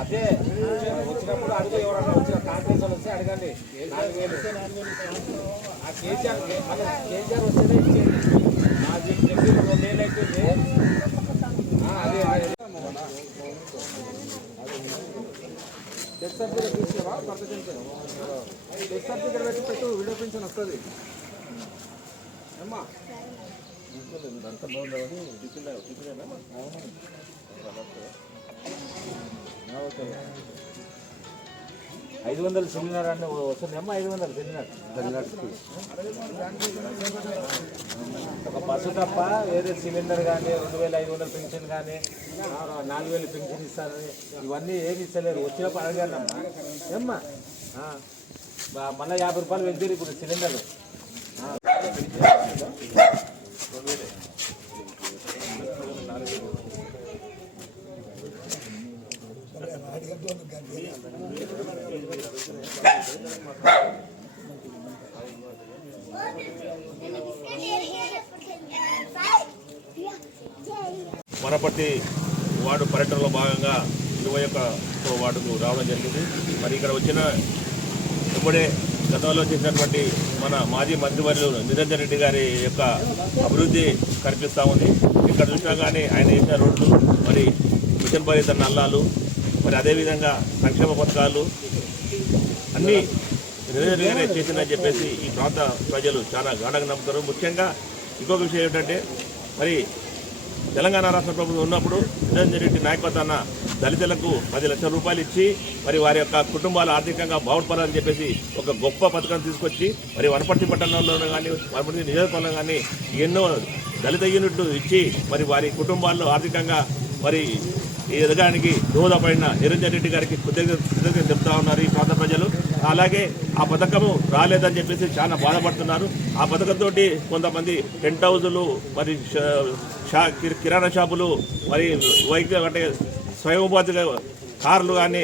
అదే వచ్చినప్పుడు అడుగు ఎవరన్నా వచ్చిన కాంగ్రెస్ వాళ్ళు వస్తే అడగండి. నాలుగు వేలు. ఆ కేసీఆర్ మళ్ళీ కేసీఆర్ వస్తేనే ఇచ్చేది మా చెప్పి చెప్పి రెండేళ్ళు అవుతుంది అదే డెత్ సర్టిఫికేట్ తీసుకురా భర్త పెన్షన్ డెత్ సర్టిఫికేట్ పెట్టి పెట్టు వీడియో పెన్షన్ వస్తుంది అమ్మా ఐదు వందలు సిలిండర్ అంటే వస్తుందేమో ఐదు వందలు సిలిండర్ ఒక బస్సు తప్ప వేరే సిలిండర్ కానీ రెండు వేల ఐదు వందల పెన్షన్ కానీ నాలుగు వేలు పెన్షన్ ఇస్తారు. ఇవన్నీ ఏమి ఇస్తలేరు. వచ్చినప్పుడు అడగాలమ్మా ఏమ్మా? మళ్ళా యాభై రూపాయలు పెంచారు ఇప్పుడు సిలిండర్ వనపర్తి వార్డు పర్యటనలో భాగంగా ఇరవై ఒక్క వార్డుకు రావడం జరిగింది. మరి ఇక్కడ వచ్చిన ఇప్పుడే గతంలో చేసినటువంటి మన మాజీ మంత్రివర్యులు నిరంజన్ రెడ్డి గారి యొక్క అభివృద్ధి కనిపిస్తూ ఉంది. ఇక్కడ చూసినా కానీ ఆయన చేసిన రోడ్లు మరి మిషన్ భరిత నల్లాలు మరి అదేవిధంగా సంక్షేమ పథకాలు అన్నీ నిరంజన్ గారే చేసిందని చెప్పేసి ఈ ప్రాంత ప్రజలు చాలా గాఢంగా నమ్ముతారు. ముఖ్యంగా ఇంకొక విషయం ఏంటంటే మరి తెలంగాణ రాష్ట్ర ప్రభుత్వం ఉన్నప్పుడు నిరంజన్ రెడ్డి నాయకత్వాన దళితులకు పది లక్షల రూపాయలు ఇచ్చి మరి వారి యొక్క కుటుంబాలు ఆర్థికంగా బాగుపడాలని చెప్పేసి ఒక గొప్ప పథకం తీసుకొచ్చి మరి వనపర్తి పట్టణంలో కానీ వనపర్తి నియోజకవర్గంలో కానీ ఎన్నో దళిత యూనిట్లు ఇచ్చి మరి వారి కుటుంబాల్లో ఆర్థికంగా మరి ఈ ఎదగడానికి దోహదపడిన నిరంజన్ రెడ్డి గారికి కృతజ్ఞత చెప్తా ఉన్నారు ఈ ప్రాంత ప్రజలు. అలాగే ఆ పథకము రాలేదని చెప్పేసి చాలా బాధపడుతున్నారు. ఆ పథకంతో కొంతమంది టెంట్ హౌజులు మరి షా- షా కి- కిరాణా షాపులు మరి వైద్య అంటే స్వయం ఉపాధిగా కార్లు కానీ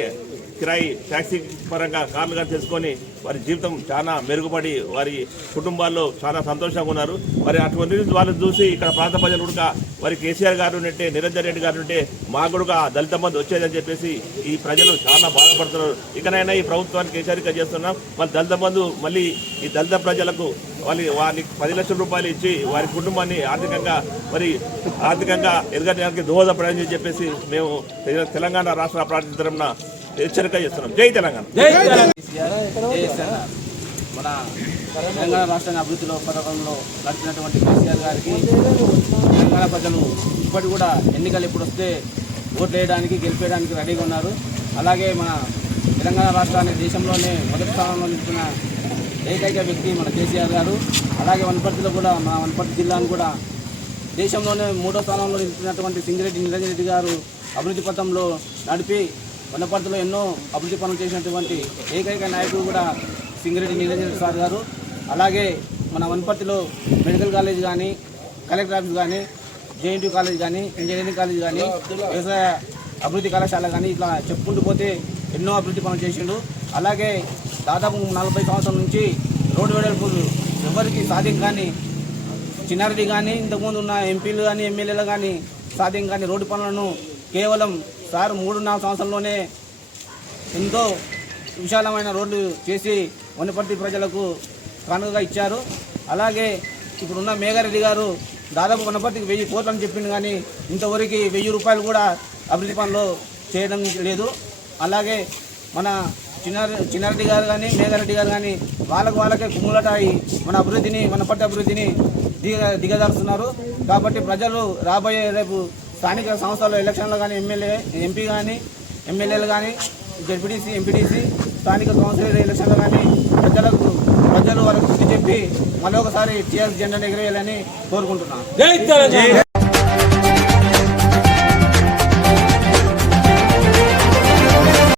కిరాయి ట్యాక్సీ పరంగా కార్లు కానీ తెలుసుకొని వారి జీవితం చాలా మెరుగుపడి వారి కుటుంబాల్లో చాలా సంతోషంగా ఉన్నారు. మరి అటువంటి వాళ్ళు చూసి ఇక్కడ ప్రాంత ప్రజలు కూడా మరి కేసీఆర్ గారు ఉంటే నిరంజన్ రెడ్డి గారు ఉంటే మా కూడా దళిత మంది వచ్చేదని చెప్పేసి ఈ ప్రజలు చాలా బాధపడుతున్నారు. ఇకనైనా ఈ ప్రభుత్వాన్ని హెచ్చరిక చేస్తున్నాం. మరి దళిత బంధు మళ్ళీ ఈ దళిత ప్రజలకు వాళ్ళ వారికి పది లక్షల రూపాయలు ఇచ్చి వారి కుటుంబాన్ని ఆర్థికంగా మరి ఆర్థికంగా ఎదగడానికి దోహదపడని చెప్పేసి మేము తెలంగాణ రాష్ట్ర ప్రాంత తరఫున హెచ్చరిక చేస్తున్నాం. జై తెలంగాణ. మన తెలంగాణ రాష్ట్రాన్ని అభివృద్ధిలో పథకంలో నడిపినటువంటి కేసీఆర్ గారికి తెలంగాణ ప్రజలు ఇప్పటి కూడా ఎన్నికలు ఇప్పుడు వస్తే ఓట్లు వేయడానికి గెలిపేయడానికి రెడీగా ఉన్నారు. అలాగే మన తెలంగాణ రాష్ట్రాన్ని దేశంలోనే మొదటి స్థానంలో నిలిచిన ఏకైక వ్యక్తి మన కేసీఆర్ గారు. అలాగే వనపర్తిలో కూడా మన వనపర్తి జిల్లాను కూడా దేశంలోనే మూడో స్థానంలో నిలిచినటువంటి సింగిరెడ్డి నిరంజన్ రెడ్డి గారు అభివృద్ధి పథంలో నడిపి వనపర్తిలో ఎన్నో అభివృద్ధి పనులు చేసినటువంటి ఏకైక నాయకుడు కూడా సింగిరెడ్డి నిరంజన్ సార్ గారు. అలాగే మన వనపర్తిలో మెడికల్ కాలేజ్ కానీ కలెక్టర్ ఆఫీస్ కానీ జేఎన్టీ కాలేజ్ కానీ ఇంజనీరింగ్ కాలేజ్ కానీ వ్యవసాయ అభివృద్ధి కళాశాల కానీ ఇట్లా చెప్పుకుంటూ పోతే ఎన్నో అభివృద్ధి పనులు చేసిండు. అలాగే దాదాపు నలభై సంవత్సరాల నుంచి రోడ్డు వెడల్పు ఎవరికి సాధ్యం కానీ చిన్నారెడ్డి కానీ ఇంతకుముందు ఉన్న ఎంపీలు కానీ ఎమ్మెల్యేలు కానీ సాధ్యం కానీ రోడ్డు పనులను కేవలం సార్ మూడు నాలుగు సంవత్సరంలోనే ఎంతో విశాలమైన రోడ్లు చేసి వనపర్తి ప్రజలకు కానుకగా ఇచ్చారు. అలాగే ఇప్పుడున్న మేఘారెడ్డి గారు దాదాపు వనపర్తికి వెయ్యి కోట్లు అని చెప్పింది కానీ ఇంతవరకు వెయ్యి రూపాయలు కూడా అభివృద్ధి పనులు చేయడం లేదు. అలాగే మన చిన్నారె చిన్నారెడ్డి గారు కానీ మేఘారెడ్డి గారు కానీ వాళ్ళకు వాళ్ళకే కుమ్ములటాయి మన అభివృద్ధిని వనపర్తి అభివృద్ధిని దిగ దిగదారుస్తున్నారు కాబట్టి ప్రజలు రాబోయే రేపు స్థానిక సంస్థల ఎలక్షన్లో కానీ ఎమ్మెల్యే ఎంపీ కానీ ఎమ్మెల్యేలు కానీ జడ్పీటీసీ ఎంపీటీసీ స్థానిక కౌన్సిలర్ ఎలక్షన్లో కానీ ప్రజలకు ప్రజలు వాళ్ళకు చెప్పి మరొకసారి టీఆర్ఎస్ జెండాను ఎగరేయాలని కోరుకుంటున్నాను.